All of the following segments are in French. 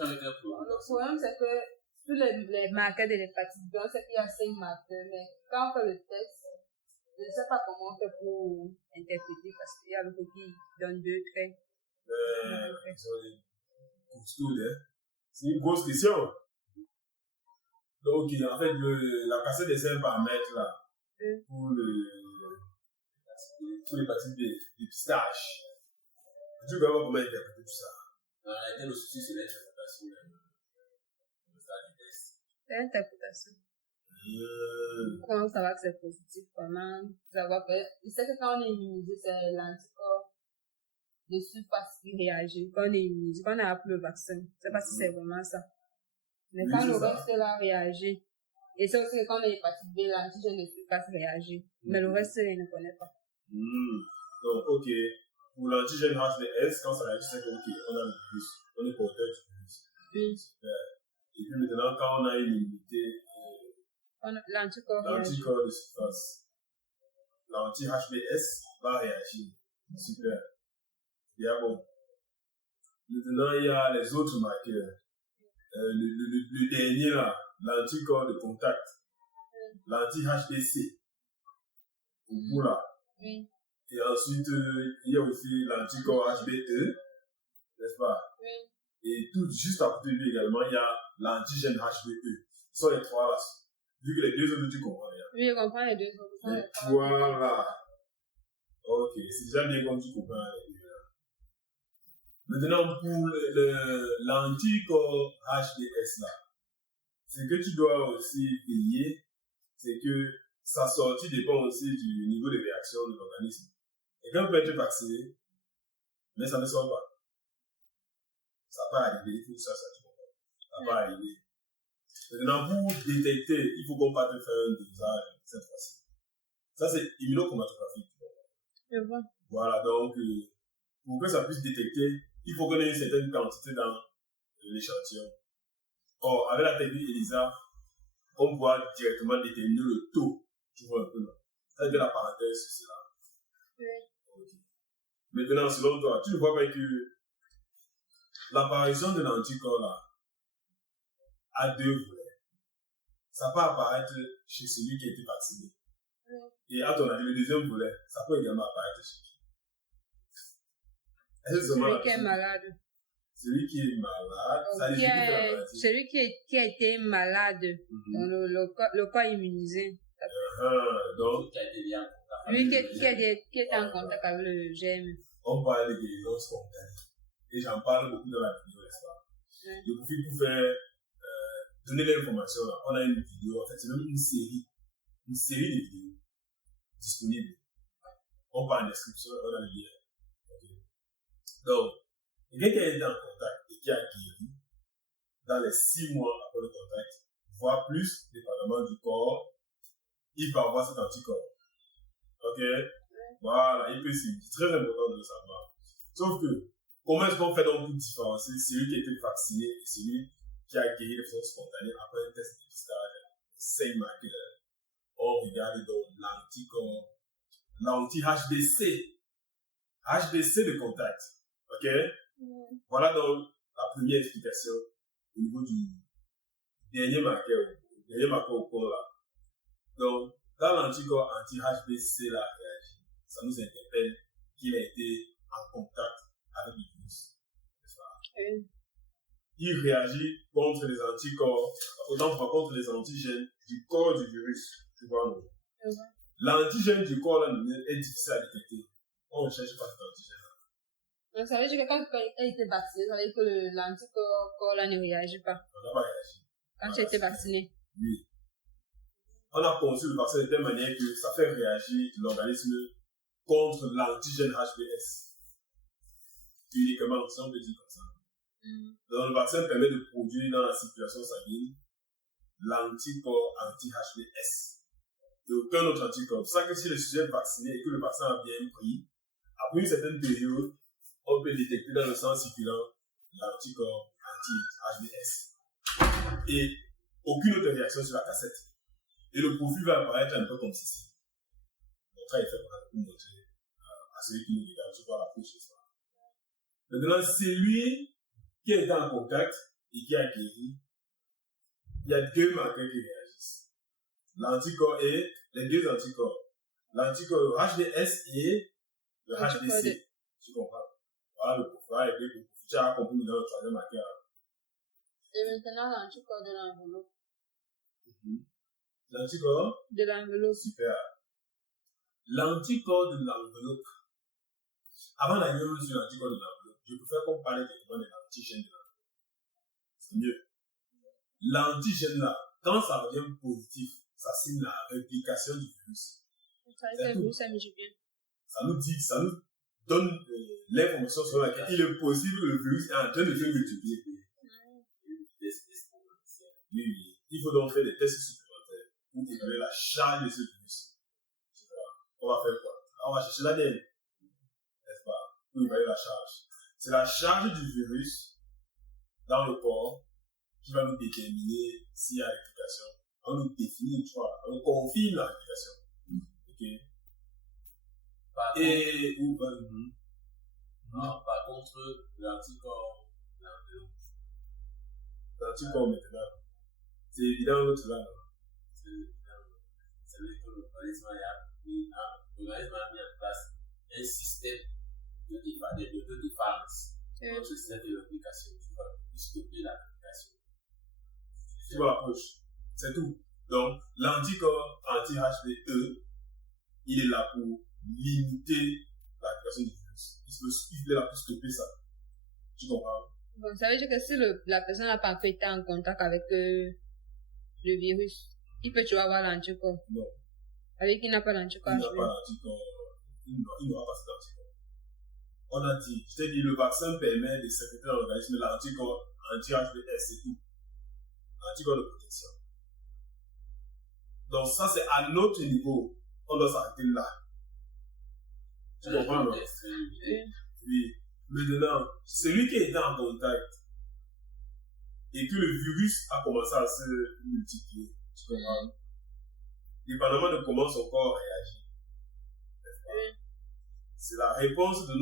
Le problème, c'est que tous les marqueurs de l'hépatite B, c'est qu'il y a 5 marqueurs, mais quand on fait le test, je ne sais pas comment on fait pour interpréter parce qu'il y a le côté qui donne 2 traits. C'est une grosse question. Donc, en fait, la cassette des 5 paramètres là, pour l'hépatite B, les pistaches. Tu peux voir comment interpréter tout ça. En réalité, le souci, c'est l'interprétation du test. C'est l'interprétation. Comment savoir que c'est positif? Comment savoir que. Je sais que quand on est immunisé, c'est l'anticorps de surface qui réagit. Quand on est immunisé, quand on a appris le vaccin, je ne sais pas si c'est vraiment ça. Mais quand le reste là réagit, et c'est aussi que quand on a l'hépatite B, l'antigène de surface réagit. Mais le reste, il ne connaît pas. Donc, ok. Pour l'antigène HBS, quand ça réagit, c'est que, ok, on a le virus. On est porteur du virus. Oui. Super. Et puis maintenant, quand on a une immunité, l'anticorps de surface, l'anti-HBS va réagir. Super. Bien bon. Maintenant, il y a les autres marqueurs. Le dernier là, l'anticorps de contact, l'anti-HBC, pour là. Oui. Et ensuite, il y a aussi l'anticorps HBE, n'est-ce pas? Oui. Et tout juste à côté de lui également, il y a l'antigène HBE. Ce sont les trois là. Vu que les deux autres, tu comprends rien. Oui, je comprends les deux autres. Voilà. Ok, c'est déjà bien comme tu comprends les deux là. Maintenant, pour l'anticorps HBS là, ce que tu dois aussi veiller, c'est que sa sortie dépend aussi du niveau de réaction de l'organisme. Et quand on peut être vacciné, mais ça ne sort pas. Ça va pas arriver, il faut que ça tu comprends. Ça va pas arriver. Maintenant, pour détecter, il faut qu'on parte faire un dosage cette fois-ci. Ça, c'est immunochromatographie. Je vois. Voilà, donc, pour que ça puisse détecter, il faut qu'on ait une certaine quantité dans l'échantillon. Or, avec la technique ELISA, on voit directement déterminer le taux. Tu vois un peu, non? Ça, c'est la parenthèse sur cela. Oui. Okay. Maintenant, selon toi, tu ne vois pas que l'apparition de l'anticorps là a deux volets. Ça peut apparaître chez celui qui a été vacciné. Oui. Et à ton avis, le deuxième volet, ça peut également apparaître chez qui? Celui qui est malade. Celui qui est malade, ça celui qui a été malade, le corps immunisé. Donc, lui qui est en contact avec le germe. On parle de guérison spontanée. Et j'en parle beaucoup dans la vidéo, n'est-ce pas? Je profite pour faire donner l'information. On a une vidéo, en fait, c'est même une série de vidéos disponibles. On parle en description, on a le lien. Okay. Donc, quelqu'un qui a été en contact et qui a guéri, dans les 6 mois après le contact, voire plus, dépendamment du corps, il peut avoir cet anticorps. Ok? Voilà, il peut suivre. C'est très important de le savoir. Sauf que, comment est-ce qu'on fait donc pour différencier celui qui a été vacciné et celui qui a guéri de façon spontanée après un test de dépistage, 5 marqueurs? On regarde donc l'anticorps, l'anti-HBC. HBC de contact. Ok? Voilà donc la première explication au niveau du dernier marqueur au corps là. Donc, dans l'anticorps anti-HBC là, ça nous interpelle qu'il a été en contact avec le virus. N'est-ce pas? Il réagit contre les anticorps, autant pas contre les antigènes du corps du virus. Tu vois, non? L'antigène du corps là est difficile à détecter. On ne cherche pas cet antigène là. Donc, ça veut dire que quand tu as été vacciné, ça veut dire que l'anticorps là ne réagit pas. On n'a pas réagi. Quand tu as été vacciné? Oui. On a conçu le vaccin de telle manière que ça fait réagir l'organisme contre l'antigène HBS. Uniquement, si on peut dire comme ça. Donc, le vaccin permet de produire dans la circulation sanguine l'anticorps anti-HBS. Et aucun autre anticorps. C'est ça que si le sujet est vacciné et que le vaccin a bien pris, après une certaine période, on peut détecter dans le sang circulant l'anticorps anti-HBS. Et aucune autre réaction sur la cassette. Et le profil va apparaître un peu comme ceci. Donc, ça, il fait pour montrer à celui qui nous regarde, tu vois la fiche, c'est ça. Maintenant, celui qui est en contact et qui a guéri, il y a deux marqueurs qui réagissent. L'anticorps et les deux anticorps. L'anticorps HDS et le HDC. Tu comprends? Voilà le pouvoir et le pouvoir. Tu as compris dans le troisième marqueur. Et maintenant, l'anticorps de l'enveloppe. L'anticorps de l'enveloppe. Super. L'anticorps de l'enveloppe. Avant d'aller sur l'anticorps de l'enveloppe, je préfère qu'on parle directement de l'antigène de l'enveloppe. C'est mieux. L'antigène là, quand ça devient positif, ça signe la réplication du virus. Ça me dit bien. Ça nous donne l'information sur laquelle il est possible que le virus est en train de se multiplier. Oui. Il faut donc faire des tests supplémentaires pour évaluer la charge de ce virus. On va faire quoi? On va chercher l'ADN. N'est-ce pas? Pour évaluer la charge. C'est la charge du virus dans le corps qui va nous déterminer s'il y a réplication. On nous définit, tu vois, on confirme la réplication. Ok? Par contre, l'anticorps maintenant, c'est évident l'autre là. C'est vrai que l'organisme a mis en place un système de défense contre cette réplication. Tu vas stopper la réplication. Tu vois l'approche. C'est tout. Donc, l'anticorps anti-HDE, il est là pour limiter la réplication du virus. Il est là pour stopper ça. Tu comprends? Bon, ça veut dire que si la personne n'a pas été en contact avec le virus, il peut toujours avoir l'anticorps. Non. Avec qui n'a pas l'anticorps? Il n'a pas l'anticorps. Il n'aura pas cet anticorps. On a dit, je t'ai dit, le vaccin permet de sécréter dans l'organisme l'anticorps anti-HDS, c'est tout. Anticorps de protection. Donc ça, c'est à notre niveau. On doit s'arrêter là. Tu comprends, non? Oui. Maintenant, celui qui est en contact et que le virus a commencé à se multiplier, tu comprends? Dépendamment de comment son corps réagit. C'est la réponse de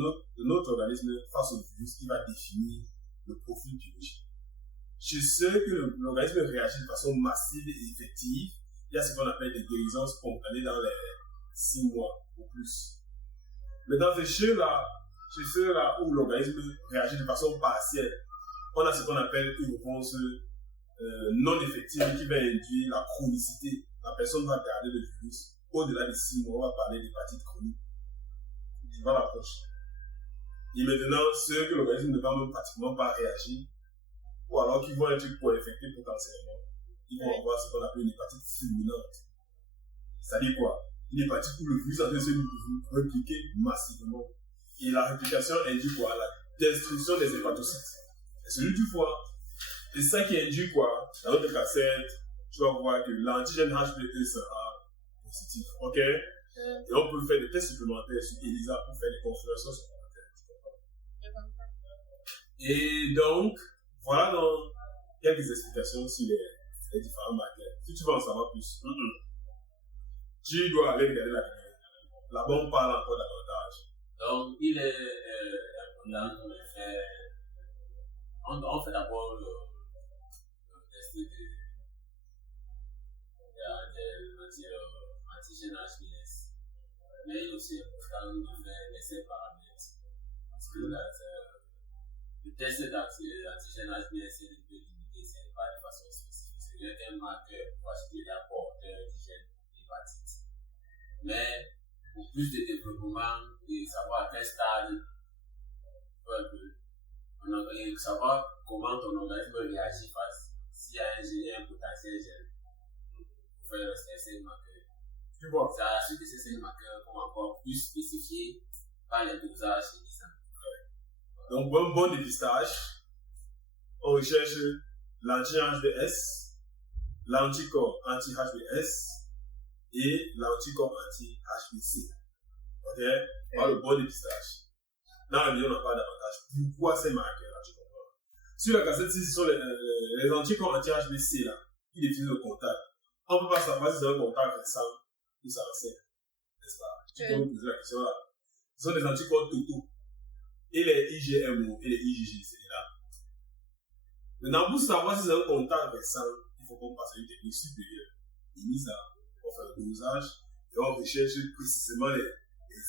notre organisme face au virus qui va définir le profil biologique. Chez ceux que l'organisme réagit de façon massive et effective, il y a ce qu'on appelle des guérisons spontanées dans les 6 mois ou plus. Mais dans chez ceux-là où l'organisme réagit de façon partielle, on a ce qu'on appelle une réponse non effective qui va induire la chronicité. La personne va garder le virus. Au-delà de 6 mois, on va parler d'hépatite chronique. Tu vois l'approche. Et maintenant, ceux que l'organisme ne va même pratiquement pas réagir, ou alors qui vont être co-infectés potentiellement, ils vont avoir ce qu'on appelle une hépatite fulminante. C'est-à-dire quoi? Une hépatite où le virus est en train de se répliquer massivement. Et la réplication induit quoi? La destruction des hépatocytes. Et celui du foie. C'est ça qui induit quoi? Dans notre cassette, tu vas voir que l'antigène HPE sera positif. Ok? Et on peut faire des tests supplémentaires sur ELISA pour faire des confirmations supplémentaires. Et donc, voilà donc quelques explications sur les différents marqueurs. Si tu veux en savoir plus, tu dois aller regarder la vidéo. Là-bas, on parle encore davantage. Donc, il est important de faire. On fait d'abord le test de l'antigène HBS. Mais il est aussi important de faire l'essai paramètres. Parce que le test d'antigène HBS est un peu limité, ce n'est pas de façon spécifique. C'est un marqueur particulier porteur du gène d'hépatite. Mais pour plus de développement et savoir à quel stade, savoir comment ton organisme réagit face s'il y a un potentiel gène pour faire ces marqueurs. Tu vois. C'est à la suite de ces marqueurs qu'on va encore plus spécifier par les dosages et les samples. Donc, bon dépistage, on recherche l'anti-HBS, l'anticorps anti-HBS et l'anticorps anti-HBC. Ok? Par le bon dépistage. Dans la vidéo, on n'a pas davantage. Pourquoi ces marqueurs-là, tu comprends? Sur la cassette, ce sont les anticorps anti-HBC là, qui définissent le contact. On ne peut pas savoir si c'est un contact récent ou ça ancien. N'est-ce pas? Tu peux me poser la question là. Ce sont des anticorps totaux. Et les IgMO et les IgG, c'est là. Maintenant, pour savoir si c'est un contact récent, il faut qu'on passe à une technique supérieure. INISA, on fait un dosage et on recherche précisément les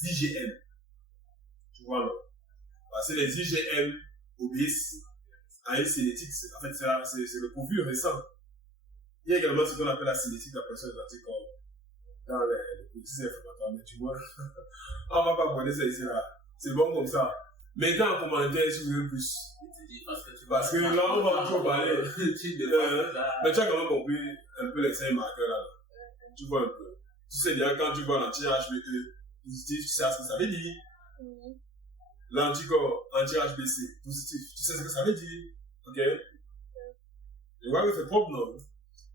IgM. Tu vois, non? Parce que les IgM obéissent à une cinétique. En fait, c'est le profil récent. Il y a également ce qu'on appelle la cinétique de la pression des anticorps dans les processus inflammatoires. Mais tu vois, on va pas aborder ça ici là. C'est bon comme ça. Mettez en commentaire si vous voulez plus. Parce que là, on va toujours parler. Mais tu as quand même compris un peu les 5 marqueurs là. Tu vois un peu. Tu sais déjà quand tu vois l'anti-HBE positif, tu sais ce que ça veut dire. L'anticorps anti-HBC positif, tu sais ce que ça veut dire. Ok? Je vois que c'est propre, non?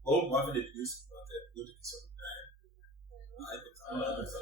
On va faire des vidéos supplémentaires, d'autres questions. On va comme ça.